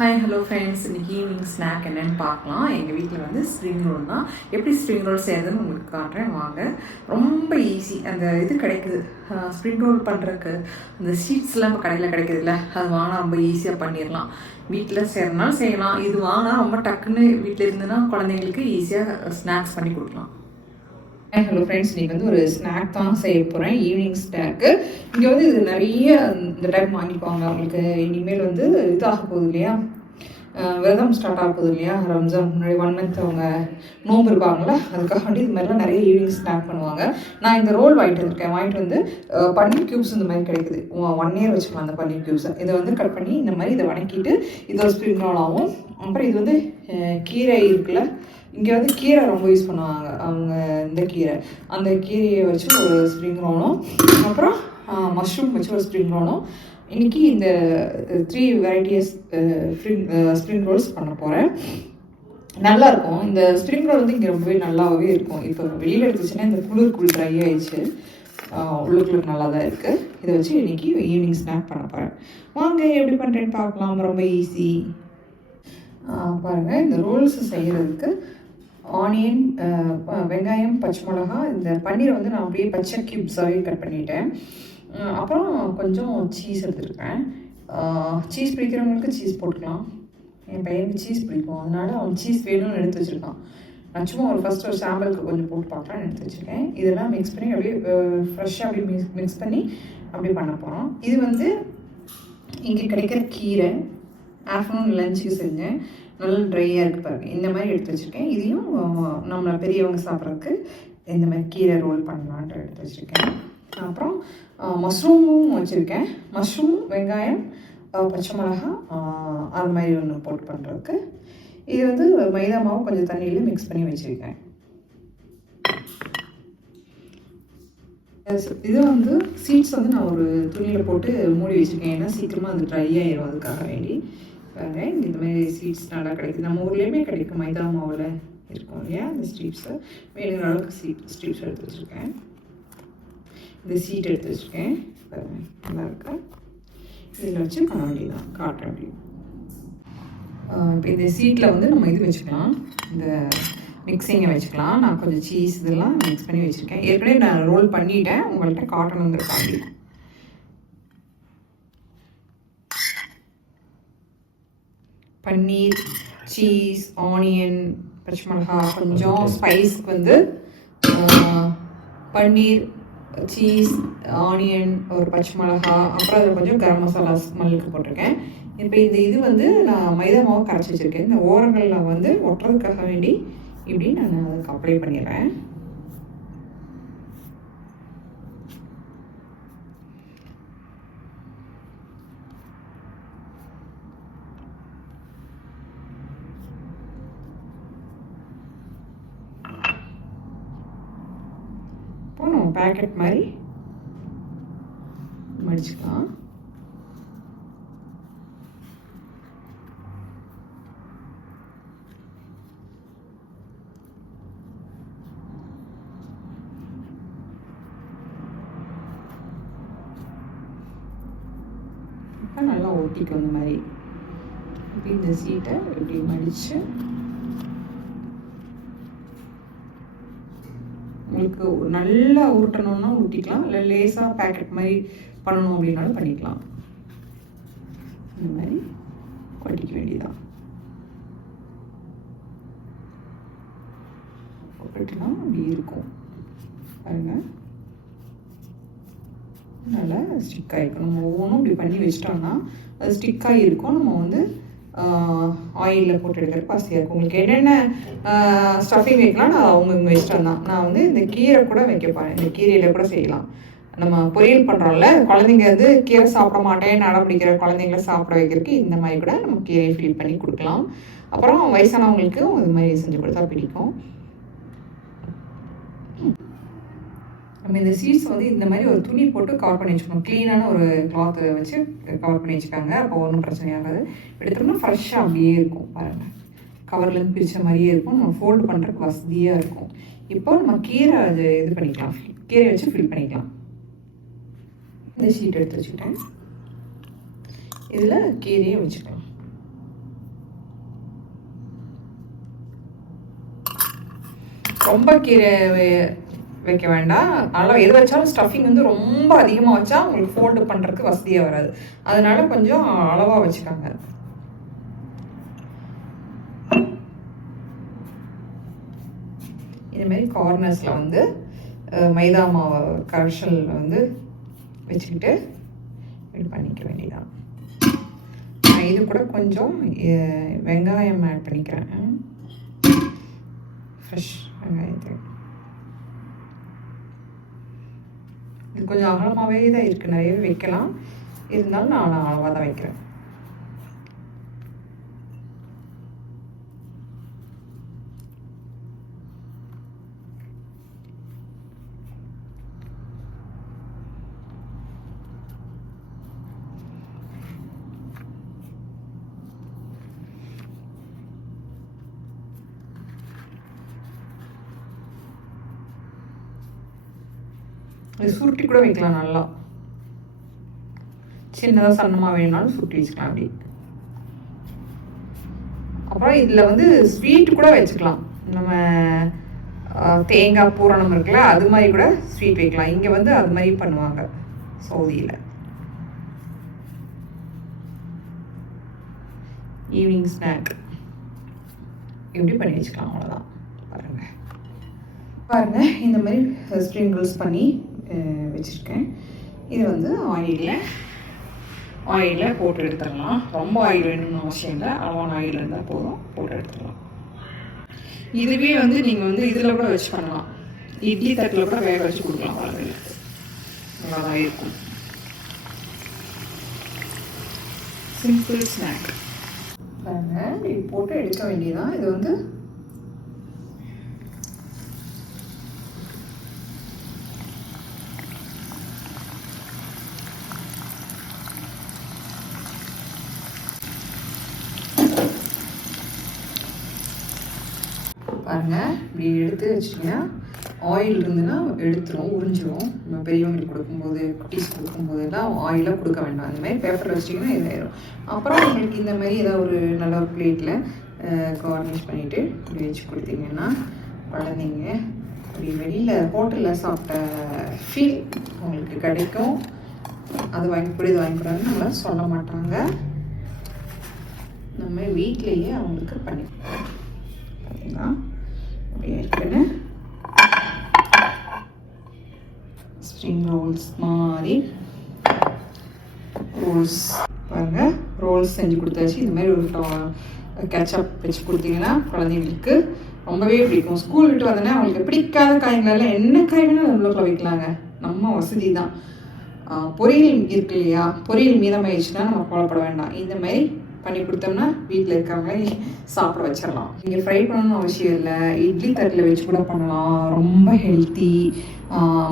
Hi hello friends இன்னைக்கு evening snack என்னன்னு பார்க்கலாம். எங்கள் வீட்டில் வந்து ஸ்ப்ரிங் ரோல் தான். எப்படி ஸ்ப்ரிங் ரோல் செய்யறதுன்னு உங்களுக்கு காட்டுறேன். வாங்க. ரொம்ப ஈஸி அந்த இது கிடைக்குது. ஸ்ப்ரிங் ரோல் பண்ணுறதுக்கு அந்த ஷீட்ஸ்லாம் இப்போ கடையில் கிடைக்குதுல்ல. அது வாங்கினா ரொம்ப ஈஸியாக பண்ணிடலாம். வீட்டில் செய்யறதுனாலும் செய்யலாம். இது வாங்கினா ரொம்ப டக்குன்னு வீட்டில் இருந்துன்னா குழந்தைங்களுக்கு ஈஸியாக ஸ்நாக்ஸ் பண்ணி கொடுக்கலாம். ஹலோ ஃப்ரெண்ட்ஸ் இன்னைக்கு வந்து ஒரு ஸ்நாக் தான் செய்ய போகிறேன் ஈவினிங் ஸ்நாக்கு இங்கே வந்து இது நிறைய இந்த டைம் வாங்கிப்பாங்க. அவங்களுக்கு இனிமேல் வந்து இதாக போகுது இல்லையா? விரதம் ஸ்டார்ட் ஆக போகுது இல்லையா? ரம்ஜான் முன்னாடி ஒன் மந்த் அவங்க நோம்பு இருப்பாங்கள்ல அதுக்காக வேண்டி இது மாதிரிலாம் நிறைய ஈவினிங் ஸ்நாக் பண்ணுவாங்க. நான் இந்த ரோல் வாங்கிட்டு வந்திருக்கேன். வாங்கிட்டு வந்து பன்னீர் க்யூப்ஸ் இந்த மாதிரி கிடைக்குது. ஒன் இயர் வச்சுக்கலாம் அந்த பன்னீர் க்யூப்ஸை இதை வந்து கட் பண்ணி இந்த மாதிரி இதை வணக்கிட்டு இது ஒரு ஸ்ப்ரிங் ரோல் ஆகும். அப்புறம் இது வந்து கீரை இருக்குல்ல இங்கே வந்து கீரை ரொம்ப யூஸ் பண்ணுவாங்க. அவங்க இந்த கீரை. அந்த கீரையை வச்சு ஒரு ஸ்ப்ரிங் ரோனும் அப்புறம் மஷ்ரூம் வச்சு ஒரு ஸ்ப்ரிங் ரோனும் இன்னைக்கு இந்த three varieties spring spring rolls பண்ண போகிறேன் நல்லா இருக்கும். இந்த ஸ்ப்ரிங் ரோல் வந்து இங்கே ரொம்பவே நல்லாவே இருக்கும். இப்போ வெளியில் எடுத்துச்சுன்னா இந்த குளிர் ட்ரை ஆயிடுச்சு. உள்ளுக்குள்ள நல்லா தான் இருக்குது இதை வச்சு இன்னைக்கு ஈவினிங் ஸ்நாக் பண்ண போகிறேன் வாங்க எப்படி பண்ணுறேன்னு பார்க்கலாம். ரொம்ப ஈஸி பாருங்கள் இந்த ரோல்ஸ் செய்கிறதுக்கு ஆனியன் வெங்காயம் பச்சை மிளகா இந்த பன்னீரை வந்து நான் அப்படியே பச்சை கியூப்ஸாகவே கட் பண்ணிட்டேன். அப்புறம் கொஞ்சம் சீஸ் எடுத்துருக்கேன். சீஸ் பிடிக்கிறவங்களுக்கு சீஸ் போட்டுக்கலாம். என் பையனுக்கு சீஸ் பிடிக்கும். அதனால அவன் சீஸ் வேணும்னு எடுத்து வச்சுருக்கான். நான் சும்மா ஒரு ஃபஸ்ட் ஒரு சாம்பிளுக்கு கொஞ்சம் போட்டு பார்க்கலான்னு எடுத்து வச்சுருக்கேன். இதெல்லாம் மிக்ஸ் பண்ணி அப்படியே ஃப்ரெஷ்ஷாக அப்படியே மிக்ஸ் மிக்ஸ் பண்ணி அப்படியே பண்ண போகிறோம் இது வந்து இங்கே கிடைக்கிற கீரை ஆஃப்டர்நூன் லஞ்சுக்கு செஞ்சேன். நல்லா ட்ரையாக இருக்குது பாருங்க. இந்த மாதிரி எடுத்து வச்சுருக்கேன். இதையும் நம்ம பெரியவங்க சாப்பிட்றதுக்கு இந்த மாதிரி கீரை ரோல் பண்ணலான்ற எடுத்து வச்சுருக்கேன். அப்புறம் மஷ்ரூமும் வச்சுருக்கேன். மஷ்ரூம் வெங்காயம் பச்சை மிளகா அது மாதிரி ஒன்று போட்டு பண்ணுறதுக்கு இது வந்து மைதா மாவு கொஞ்சம் தண்ணியில் மிக்ஸ் பண்ணி வச்சுருக்கேன். இது வந்து சீட்ஸ் வந்து நான் ஒரு துணியில் போட்டு மூடி வச்சுருக்கேன். ஏன்னா சீக்கிரமாக அது ட்ரை ஆயிடும் அதுக்காக வேண்டி. பாருங்க இந்த மாதிரி சீட்ஸ் நல்லா கிடைக்குது. நம்ம ஊர்லேயுமே கிடைக்கும். மைதா மாவில் இருக்கும் இல்லையா? இந்த ஸ்ட்ரீப்ஸு வேணுங்கிற அளவுக்கு சீட் ஸ்ட்ரீப்ஸ் எடுத்து வச்சுருக்கேன். இந்த சீட் எடுத்து வச்சுருக்கேன். பாருங்க நல்லா இருக்கா? இதில் வச்சு பண்ண வேண்டியதான் காட்ட வேண்டியது இப்போ இந்த சீட்டில் வந்து நம்ம இது வச்சுக்கலாம். இந்த மிக்சிங்கை வச்சுக்கலாம். நான் கொஞ்சம் சீஸ் இதெல்லாம் மிக்ஸ் பண்ணி வச்சுருக்கேன். ஏற்கனவே நான் ரோல் பண்ணிவிட்டேன் உங்கள்கிட்ட காட்டணுங்கிறக்காண்டி பன்னீர் சீஸ் ஆனியன் பச்சை மிளகா கொஞ்சம் ஸ்பைஸ்க்கு வந்து பன்னீர் சீஸ் ஆனியன் ஒரு பச்சை மிளகா அப்புறம் அதில் கொஞ்சம் கரம் மசாலா ஸ்மெல்லுக்கு போட்டிருக்கேன். இப்போ இந்த இது வந்து நான் மைதா மாவு கரைச்சி வச்சுருக்கேன். இந்த ஓரங்களில் வந்து ஒட்டுறதுக்காக வேண்டி இப்படி நான் அதுக்கு அப்ளை பண்ணிடுறேன் இப்போ நம்ம பேக்கெட் மாதிரி? மடிச்சுக்கலாம். நல்லா ஒட்டிக்கும் இந்த மாதிரி. இப்போ இந்த சீட்டை இப்படி மடித்து உங்களுக்கு நல்லா உருட்டணும்னா உருட்டிக்கலாம். இல்லை லேசாக பேக்கெட் மாதிரி பண்ணணும் அப்படின்னாலும் பண்ணிக்கலாம். இந்த மாதிரி கொட்டிக்க வேண்டியதான் கொட்டினா அப்படி இருக்கும். பாருங்க. நல்லா ஸ்டிக் ஆகிருக்கும் நம்ம ஒவ்வொன்றும் இப்படி பண்ணி வச்சிட்டோம்னா அது ஸ்டிக்காக இருக்கும். நம்ம வந்து ஆயிலில் போட்டு எடுக்கிறதுக்கு வசதியாக இருக்கும் உங்களுக்கு என்னென்ன ஸ்டஃபிங் வைக்கலாம் நான் அவங்க இஷ்டம் தான். நான் வந்து இந்த கீரை கூட வைக்கப்பேன் இந்த கீரையில் கூட செய்யலாம். நம்ம பொரியல் பண்ணுறோம்ல குழந்தைங்க வந்து கீரை சாப்பிட மாட்டேன் நடப்பிடிக்கிற குழந்தைங்கள சாப்பிட வைக்கிறதுக்கு இந்த மாதிரி கூட நம்ம கீரையை ஃபீல் பண்ணி கொடுக்கலாம். அப்புறம் வயசானவங்களுக்கும் இது மாதிரி செஞ்சு கொடுத்தா பிடிக்கும். நம்ம இந்த சீட்ஸ் வந்து இந்த மாதிரி ஒரு துணி போட்டு கவர் பண்ணி வச்சுக்கணும் க்ளீனான ஒரு கிளாத் வச்சு கவர் பண்ணி வச்சுக்காங்க அப்போ ஒன்றும் பிரச்சனை ஆகாது. எடுத்தோம்னா ஃப்ரெஷ்ஷாக அப்படியே இருக்கும் பாருங்கள் கவர்லேருந்து பிரித்த மாதிரியே இருக்கும். நம்ம ஃபோல்டு பண்ணுறதுக்கு வசதியாக இருக்கும். இப்போ நம்ம கீரை அது இது பண்ணிக்கலாம். கீரை வச்சு ஃபில் பண்ணிக்கலாம். இந்த ஷீட் எடுத்து வச்சுக்கிட்டேன். இதில் கீரையை வச்சுக்கலாம் ரொம்ப கீரை வைக்க வேண்டாம் அதனால் எது வச்சாலும் ஸ்டஃபிங் வந்து ரொம்ப அதிகமாக வச்சா உங்களுக்கு ஃபோல்டு பண்ணுறதுக்கு வசதியாக வராது. அதனால கொஞ்சம் அளவாக வச்சுக்காங்க. இதுமாரி கார்னர்ஸில் வந்து மைதா மாவு கரைசல் வந்து வச்சுக்கிட்டு இது பண்ணிக்க வேண்டியதான் நான் இது கூட கொஞ்சம் வெங்காயம் ஆட் பண்ணிக்கிறேன். ஃப்ரெஷ் வெங்காயத்தை இது கொஞ்சம் அகலமாகவே தான் இருக்குது நிறையவே வைக்கலாம். இருந்தாலும் நான் அளவாக தான் வைக்கிறேன். இது சுருட்டி கூட வைக்கலாம் நல்லா. சின்னதாக சன்னமாக வேணும்னாலும் சுருட்டி வச்சுக்கலாம் அப்படி. அப்புறம் இதில் வந்து ஸ்வீட் கூட வச்சுக்கலாம். நம்ம தேங்காய் பூரணம் இருக்குல்ல அது மாதிரி கூட ஸ்வீட் வைக்கலாம். இங்கே வந்து அது மாதிரி பண்ணுவாங்க சவுதியில். ஈவினிங் ஸ்நாக் இப்படி பண்ணி வச்சுக்கலாம் அவ்வளோதான் பாருங்கள் பாருங்கள் இந்த மாதிரி ஸ்ப்ரிங் பண்ணி வச்சுருக்கேன். இது வந்து ஆயிலில் ஆயிலில் போட்டு எடுத்துடலாம். ரொம்ப ஆயில் வேணும்னு அவசியம் இல்லை. அளவான ஆயில் இருந்தால் போதும் போட்டு எடுத்துடலாம். இதுவே வந்து நீங்கள் வந்து இதில் கூட வச்சு பண்ணலாம். இட்லி தட்டில் கூட வேக வச்சு கொடுக்கலாம் குழந்தைங்களுக்கு நல்லா தான் இருக்கும். சிம்பிள் ஸ்நாக் பாருங்க இது போட்டு எடுக்க வேண்டியதான் இது வந்து பாருங்க. இப்படி எடுத்து வச்சிட்டிங்கன்னா ஆயில் இருந்துன்னா எடுத்துரும் உறிஞ்சிரும் நம்ம பெரியவங்களுக்கு கொடுக்கும்போது குட்டீஸ் கொடுக்கும்போது எல்லாம் ஆயிலாக கொடுக்க வேண்டாம். அந்த மாதிரி பேப்பரில் வச்சிங்கன்னா இதாயிரும். அப்புறம் உங்களுக்கு இந்த மாதிரி ஏதாவது ஒரு நல்ல ஒரு பிளேட்டில் கார்னிஷ் பண்ணிவிட்டு இப்படி வச்சு கொடுத்தீங்கன்னா குழந்தைங்க இப்படி வெளியில் ஹோட்டலில் சாப்பிட்ட ஃபீல் உங்களுக்கு கிடைக்கும். அது வாங்கி கொடு இது வாங்கி கொடுன்னு சொல்ல மாட்டாங்க. நம்ம வீட்லேயே அவங்களுக்கு பண்ணி பார்த்தீங்களா அப்படியே இருக்குன்னு ஸ்ப்ரிங் ரோல்ஸ் மாதிரி. ரோல்ஸ் பாருங்கள் ரோல்ஸ் செஞ்சு கொடுத்தாச்சு. இது மாதிரி ஒரு கேச்சப் வச்சு கொடுத்தீங்கன்னா குழந்தைங்களுக்கு ரொம்பவே பிடிக்கும். ஸ்கூல் விட்டு வந்தோடனே அவங்களுக்கு பிடிக்காத காய்களெல்லாம் என்ன காய் வேணாலும் நம்மளுக்குள்ள வைக்கலாங்க. நம்ம வசதி தான். பொரியல் இருக்கு இல்லையா? பொரியல் மீதமாயிடுச்சுன்னா நம்ம கோலப்பட வேண்டாம். இந்த மாதிரி பண்ணி கொடுத்தோம்னா வீட்டில் இருக்கிறவங்க சாப்பிட வச்சிடலாம். நீங்கள் ஃப்ரை பண்ணணும்னு அவசியம் இல்லை. இட்லி தட்டில் வச்சு கூட பண்ணலாம். ரொம்ப ஹெல்த்தி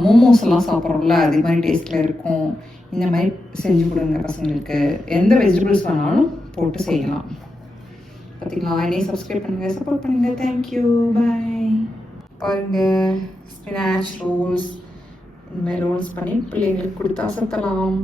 மோமோஸ் எல்லாம் சாப்பிட்றோம்ல அது மாதிரி டேஸ்ட்டில் இருக்கும். இந்த மாதிரி செஞ்சு கொடுங்க பசங்களுக்கு. எந்த வெஜிடபிள்ஸ் வேணாலும் போட்டு செய்யலாம். பார்த்தீங்களா என்னையும் சப்ஸ்கிரைப் பண்ணுங்கள் சப்போர்ட் பண்ணுங்கள் தேங்க்யூ பாய் பாருங்கள் ஸ்பினாச் ரோல்ஸ் இந்த மாதிரி ரோல்ஸ் பண்ணி பிள்ளைங்களுக்கு கொடுத்து அசத்தலாம்.